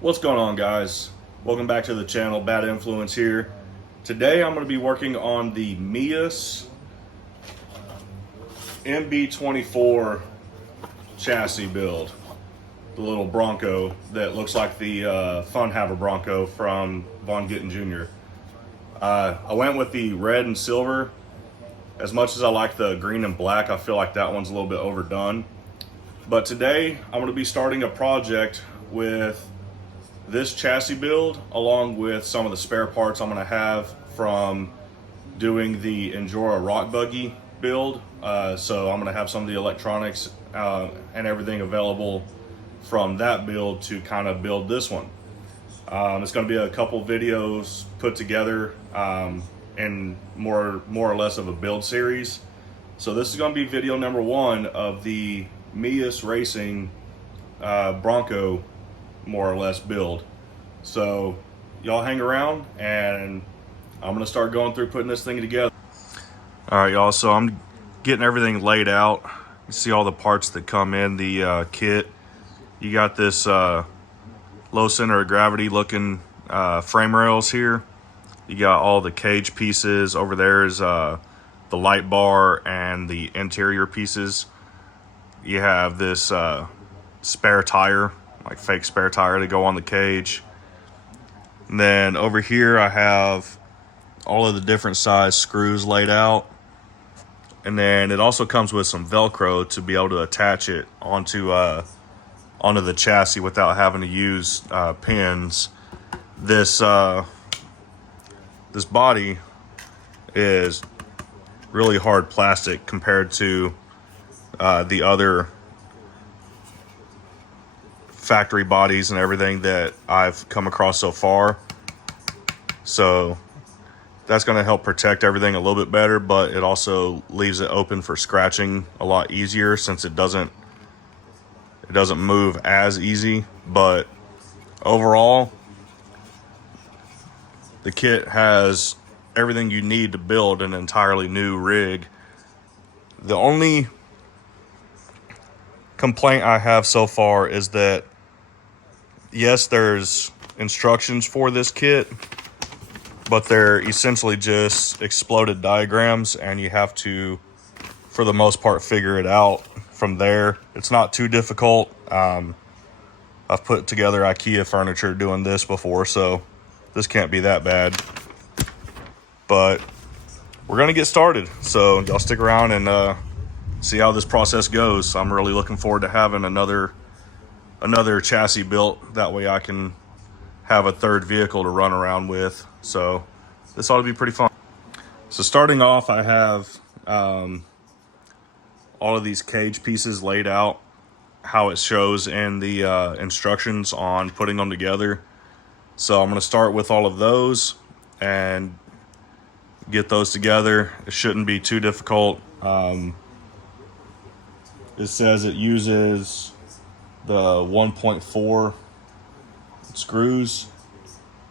What's going on, guys? Welcome back to the channel. Bad Influence here. Today I'm going to be working on the MEUS MB24 chassis build. The little Bronco that looks like the Fun Haver Bronco from Von Gittin Jr. I went with the red and silver. As much as I like the green and black, I feel like that one's a little bit overdone. But today I'm going to be starting a project with this chassis build, along with some of the spare parts I'm going to have from doing the Endura rock buggy build. So I'm going to have some of the electronics and everything available from that build to kind of build this one. It's going to be a couple videos put together in more or less of a build series. So this is going to be video number 1 of the MEUS Racing Bronco, more or less, build. So y'all hang around and I'm gonna start going through putting this thing together. All right, y'all, so I'm getting everything laid out. You see all the parts that come in the kit. You got this low center of gravity looking frame rails here. You got all the cage pieces. Over there is the light bar and the interior pieces. You have this spare tire, like fake spare tire, to go on the cage. And then over here I have all of the different size screws laid out. And then it also comes with some Velcro to be able to attach it onto the chassis without having to use pins. This body is really hard plastic compared to the other factory bodies and everything that I've come across so far. So that's going to help protect everything a little bit better, but it also leaves it open for scratching a lot easier since it doesn't move as easy. But overall, the kit has everything you need to build an entirely new rig. The only complaint I have so far is that, yes, there's instructions for this kit, but they're essentially just exploded diagrams, and you have to, for the most part, figure it out from there. It's not too difficult. I've put together IKEA furniture doing this before, so this can't be that bad. But we're gonna get started, so y'all stick around and see how this process goes. I'm really looking forward to having another chassis built. That way I can have a third vehicle to run around with. So this ought to be pretty fun. So starting off, I have all of these cage pieces laid out how it shows in the instructions on putting them together. So I'm going to start with all of those and get those together. It shouldn't be too difficult. It says it uses the 1.4 screws.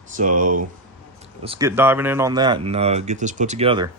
So let's get diving in on that and get this put together.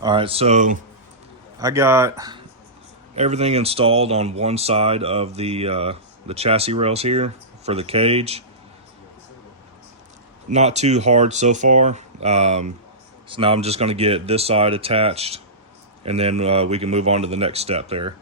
All right, so I got everything installed on one side of the chassis rails here for the cage. Not too hard so far. So now I'm just going to get this side attached, and then we can move on to the next step there.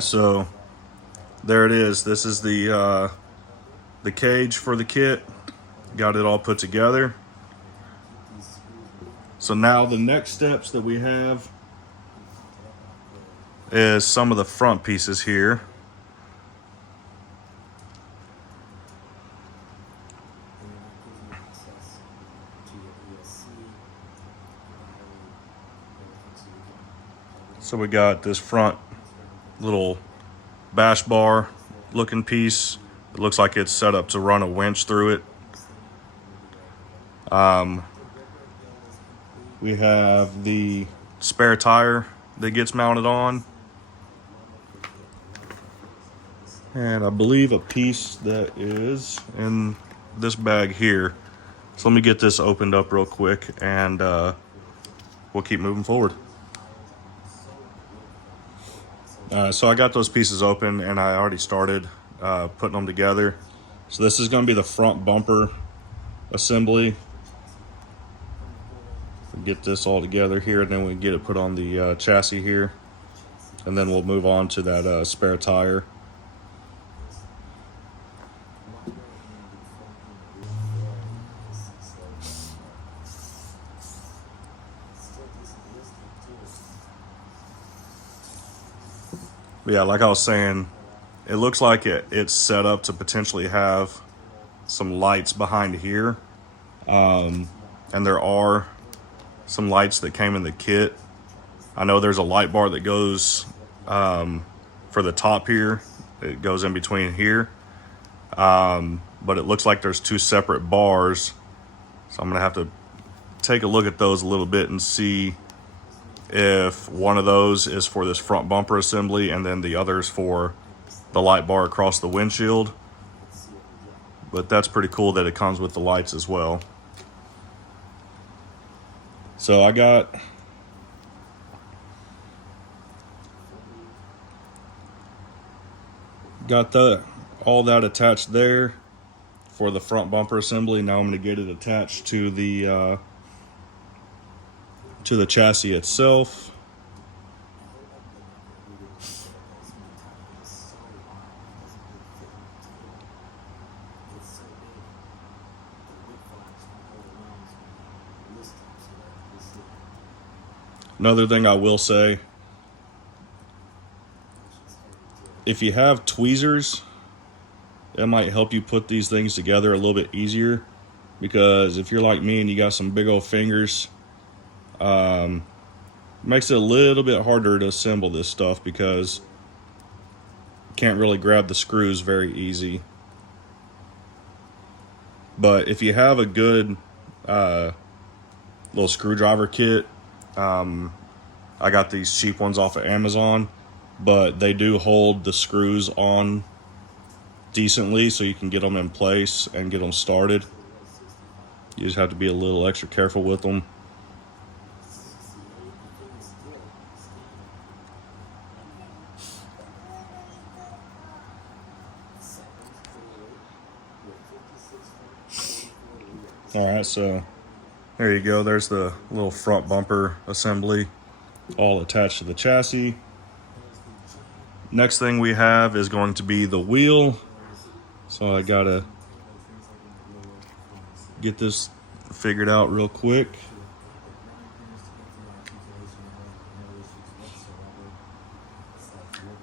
right, so there it is. This is the cage for the kit. Got it all put together. So now the next steps that we have is some of the front pieces here. So we got this front little bash bar looking piece. It looks like it's set up to run a winch through it. We have the spare tire that gets mounted on. And I believe a piece that is in this bag here. So let me get this opened up real quick and we'll keep moving forward. So I got those pieces open and I already started putting them together. So this is going to be the front bumper assembly. We'll get this all together here and then we get it put on the chassis here. And then we'll move on to that spare tire. But yeah, like I was saying, it looks like it's set up to potentially have some lights behind here. And there are some lights that came in the kit. I know there's a light bar that goes for the top here. It goes in between here. But it looks like there's two separate bars. So I'm gonna have to take a look at those a little bit and see if one of those is for this front bumper assembly and then the other is for the light bar across the windshield. But that's pretty cool that it comes with the lights as well. So I got all that attached there for the front bumper assembly. Now I'm going to get it attached to the chassis itself. Another thing I will say, if you have tweezers, it might help you put these things together a little bit easier, because if you're like me and you got some big old fingers, makes it a little bit harder to assemble this stuff because you can't really grab the screws very easy. But if you have a good little screwdriver kit, I got these cheap ones off of Amazon, but they do hold the screws on decently so you can get them in place and get them started. You just have to be a little extra careful with them. Alright, so there you go. There's the little front bumper assembly all attached to the chassis. Next thing we have is going to be the wheel. So I gotta get this figured out real quick.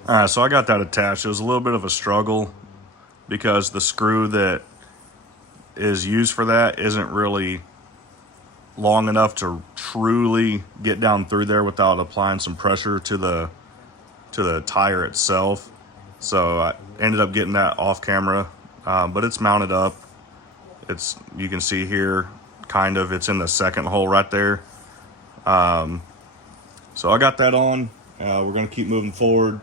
Alright, so I got that attached. It was a little bit of a struggle because the screw that is used for that isn't really long enough to truly get down through there without applying some pressure to the tire itself. So I ended up getting that off camera, but it's mounted up. You can see here, kind of, it's in the second hole right there. So I got that on. We're gonna keep moving forward.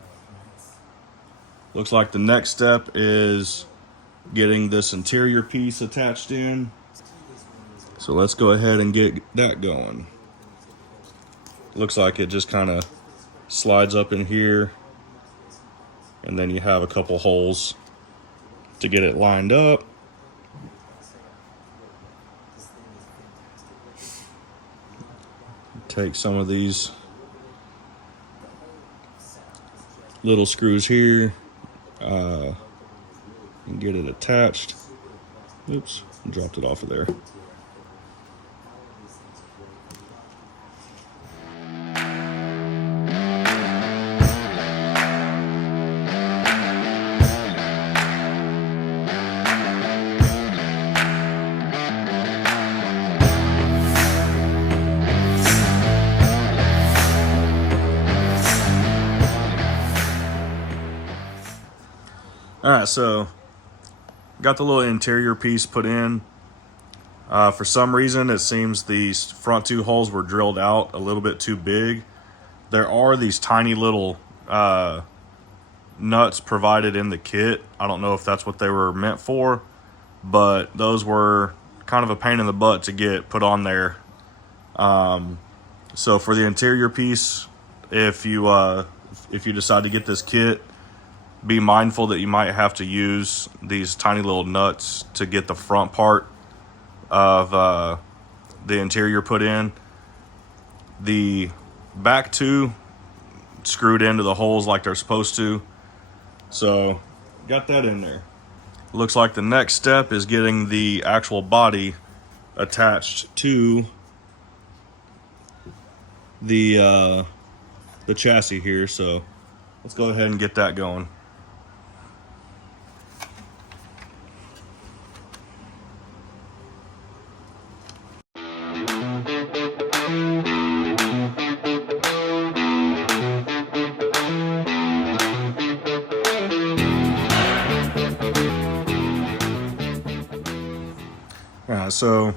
Looks like the next step is getting this interior piece attached in. So let's go ahead and get that going. Looks like it just kind of slides up in here, and then you have a couple holes to get it lined up. Take some of these little screws here. And get it attached. Oops, dropped it off of there. All right, so got the little interior piece put in. For some reason, it seems these front two holes were drilled out a little bit too big. There are these tiny little nuts provided in the kit. I don't know if that's what they were meant for, but those were kind of a pain in the butt to get put on there. So for the interior piece, if you decide to get this kit, be mindful that you might have to use these tiny little nuts to get the front part of the interior put in. The back two screwed into the holes like they're supposed to, so got that in there. Looks like the next step is getting the actual body attached to the chassis here, so let's go ahead and get that going. So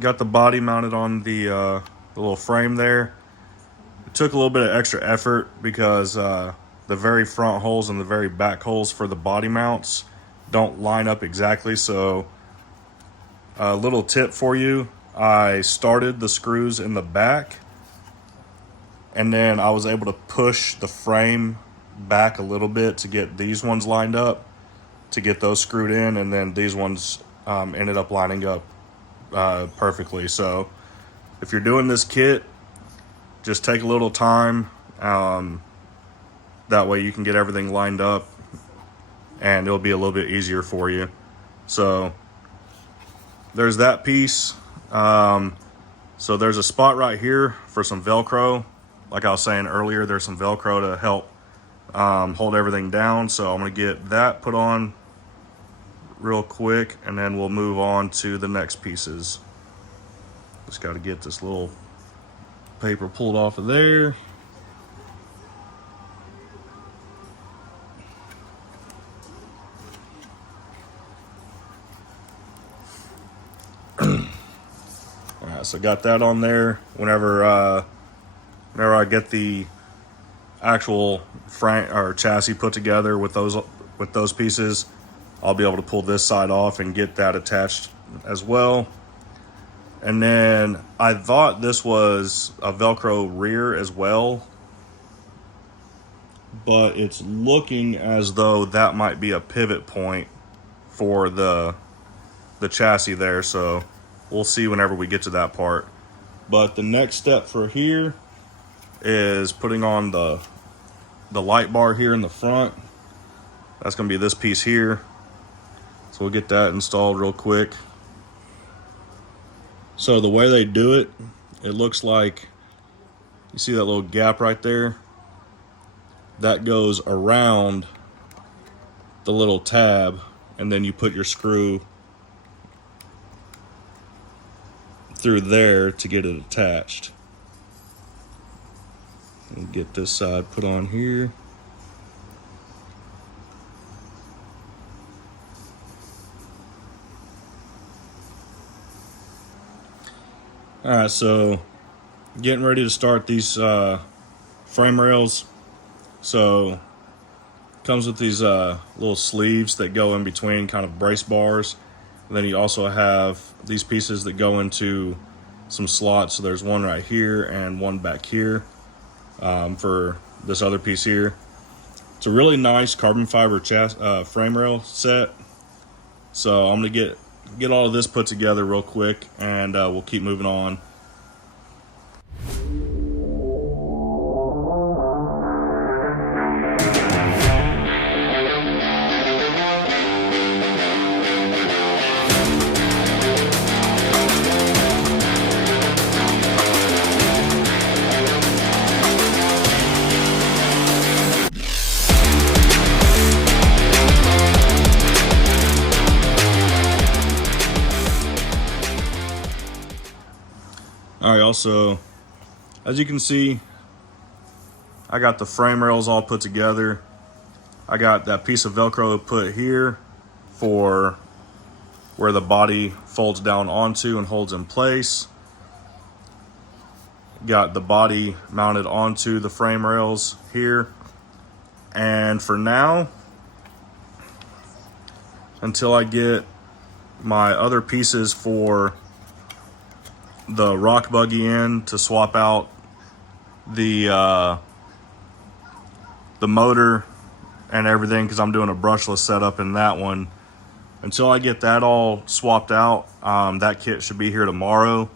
got the body mounted on the little frame there. It took a little bit of extra effort because the very front holes and the very back holes for the body mounts don't line up exactly. So a little tip for you, I started the screws in the back and then I was able to push the frame back a little bit to get these ones lined up, to get those screwed in, and then these ones ended up lining up perfectly. So if you're doing this kit, just take a little time. That way you can get everything lined up and it'll be a little bit easier for you. So there's that piece. So there's a spot right here for some Velcro. Like I was saying earlier, there's some Velcro to help hold everything down. So I'm gonna get that put on real quick and then we'll move on to the next pieces. Just got to get this little paper pulled off of there. Alright, so got that on there. Whenever I get the actual frame or chassis put together with those pieces, I'll be able to pull this side off and get that attached as well. And then I thought this was a Velcro rear as well, but it's looking as though that might be a pivot point for the chassis there. So we'll see whenever we get to that part. But the next step for here is putting on the light bar here in the front. That's gonna be this piece here. So we'll get that installed real quick. So the way they do it, it looks like, you see that little gap right there? That goes around the little tab, and then you put your screw through there to get it attached. And get this side put on here. All right, so getting ready to start these frame rails. So comes with these little sleeves that go in between, kind of brace bars. And then you also have these pieces that go into some slots. So there's one right here and one back here for this other piece here. It's a really nice carbon fiber frame rail set. So I'm gonna get all of this put together real quick and we'll keep moving on. All right, also, as you can see, I got the frame rails all put together. I got that piece of Velcro put here for where the body folds down onto and holds in place. Got the body mounted onto the frame rails here. And for now, until I get my other pieces for the rock buggy in to swap out the motor and everything, because I'm doing a brushless setup in that one. Until I get that all swapped out, that kit should be here tomorrow,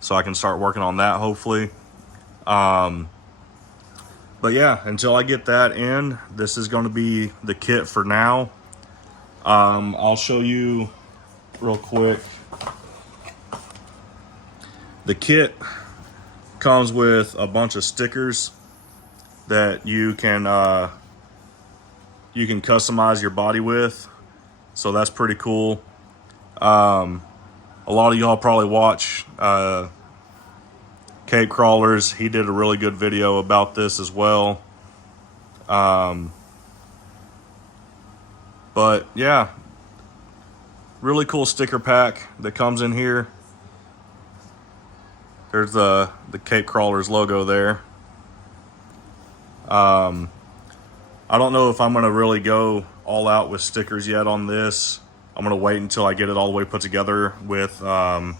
so I can start working on that hopefully. But yeah, until I get that in, this is going to be the kit for now. I'll show you real quick. The kit comes with a bunch of stickers that you can customize your body with, so that's pretty cool. A lot of y'all probably watch Cape Crawlers. He did a really good video about this as well. But yeah, really cool sticker pack that comes in here. There's the Cape Crawlers logo there. I don't know if I'm gonna really go all out with stickers yet on this. I'm gonna wait until I get it all the way put together with all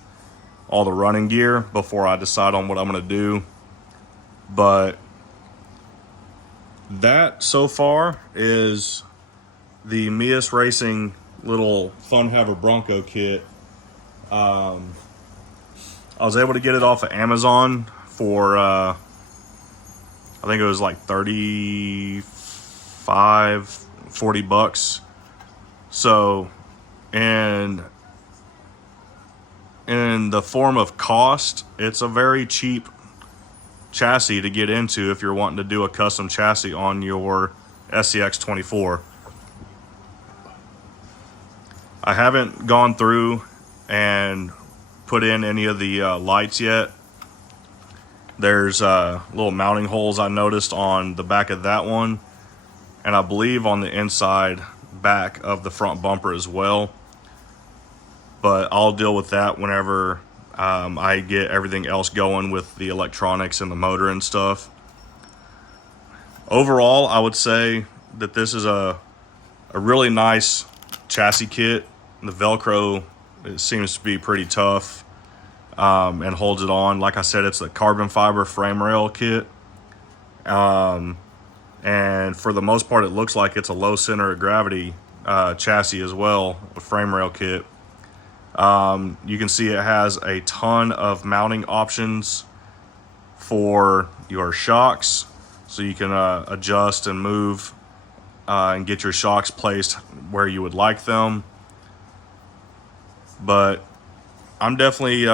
the running gear before I decide on what I'm gonna do. But that so far is the MEUS Racing little Fun Haver Bronco kit. I was able to get it off of Amazon for I think it was like 40 bucks. So in the form of cost, it's a very cheap chassis to get into if you're wanting to do a custom chassis on your SCX24. I haven't gone through and put in any of the lights yet. There's little mounting holes I noticed on the back of that one, and I believe on the inside back of the front bumper as well. But I'll deal with that whenever I get everything else going with the electronics and the motor and stuff. Overall, I would say that this is a really nice chassis kit. The Velcro, it seems to be pretty tough and holds it on. Like I said, it's a carbon fiber frame rail kit. And for the most part, it looks like it's a low center of gravity chassis as well, a frame rail kit. You can see it has a ton of mounting options for your shocks, so you can adjust and move and get your shocks placed where you would like them. But I'm definitely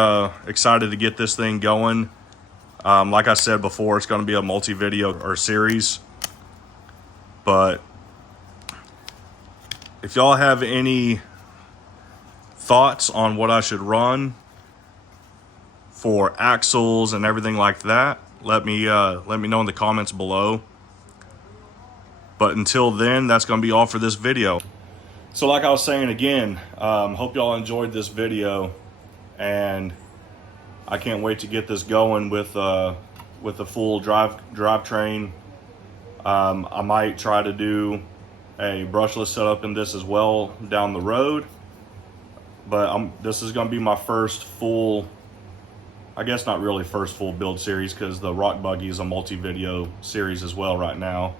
excited to get this thing going. Like I said before, it's going to be a multi-video or series. But if y'all have any thoughts on what I should run for axles and everything like that, let me know in the comments below. But until then, that's going to be all for this video. So like I was saying again, hope y'all enjoyed this video, and I can't wait to get this going with the full drivetrain. I might try to do a brushless setup in this as well down the road, but this is going to be my first full, I guess not really first full build series, because the rock buggy is a multi-video series as well right now.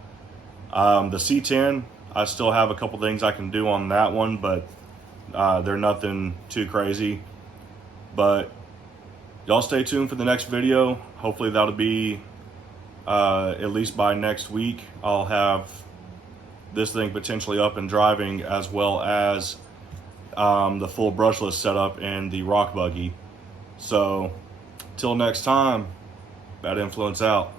The C10, I still have a couple things I can do on that one, but they're nothing too crazy. But y'all stay tuned for the next video. Hopefully that'll be at least by next week. I'll have this thing potentially up and driving, as well as the full brushless setup and the rock buggy. So till next time, Bad Influence out.